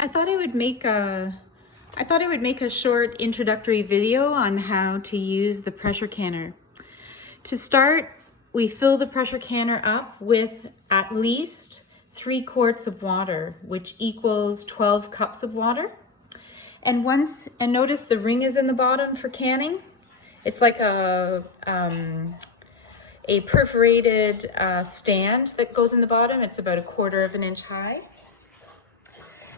I thought I would make a short introductory video on how to use the pressure canner. To start, we fill the pressure canner up with at least 3 quarts of water, which equals 12 cups of water. And notice the ring is in the bottom for canning. It's like a perforated stand that goes in the bottom. It's about 1/4 of an inch high.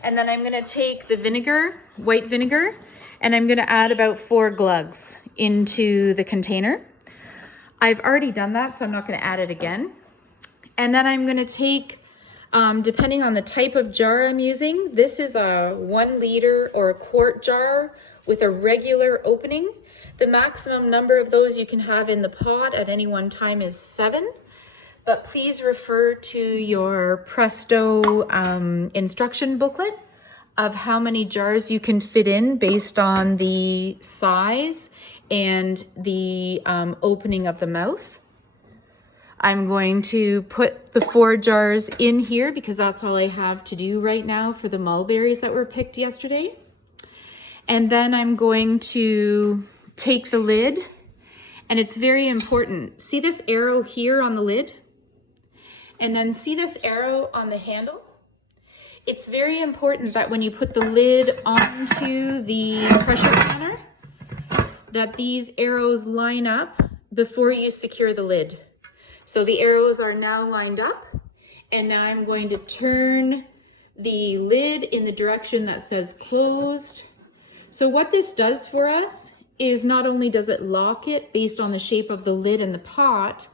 And then I'm gonna take the vinegar, white vinegar, and I'm gonna add about 4 glugs into the container. I've already done that, so I'm not gonna add it again. And then I'm gonna take, depending on the type of jar I'm using, this is a 1 liter or a quart jar with a regular opening. The maximum number of those you can have in the pot at any one time is 7. But please refer to your Presto instruction booklet of how many jars you can fit in based on the size and the opening of the mouth. I'm going to put the 4 jars in here because that's all I have to do right now for the mulberries that were picked yesterday. And then I'm going to take the lid, and it's very important. See this arrow here on the lid? And then see this arrow on the handle? It's very important that when you put the lid onto the pressure canner, that these arrows line up before you secure the lid. So the arrows are now lined up, and now I'm going to turn the lid in the direction that says closed. So what this does for us is not only does it lock it based on the shape of the lid and the pot,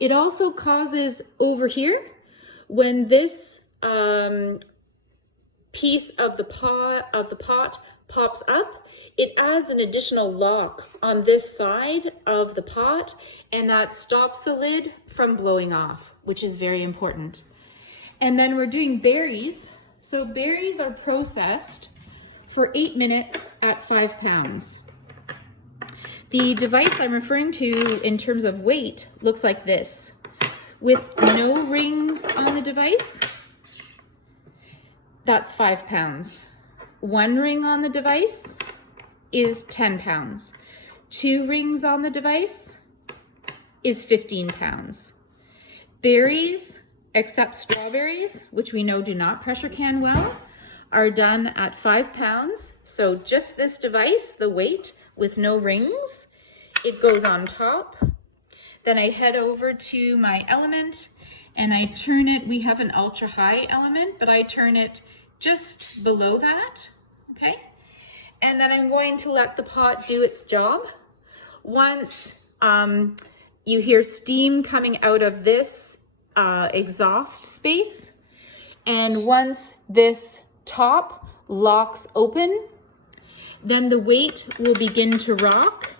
it also causes over here, when this piece of the pot pops up, it adds an additional lock on this side of the pot, and that stops the lid from blowing off, which is very important. And then we're doing berries. So berries are processed for 8 minutes at 5 pounds. The device I'm referring to in terms of weight looks like this. With no rings on the device, that's 5 pounds. 1 ring on the device is 10 pounds. 2 rings on the device is 15 pounds. Berries, except strawberries, which we know do not pressure can well, are done at 5 pounds. So just this device, the weight, with no rings, it goes on top. Then I head over to my element and I turn it. We have an ultra high element, but I turn it just below that, okay? And then I'm going to let the pot do its job. Once you hear steam coming out of this exhaust space, and once this top locks open, then the weight will begin to rock.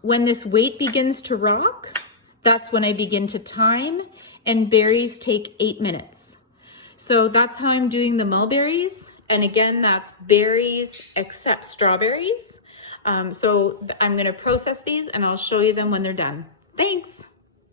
When this weight begins to rock, that's when I begin to time, and berries take 8 minutes. So that's how I'm doing the mulberries. And again, that's berries except strawberries. So I'm gonna process these and I'll show you them when they're done. Thanks.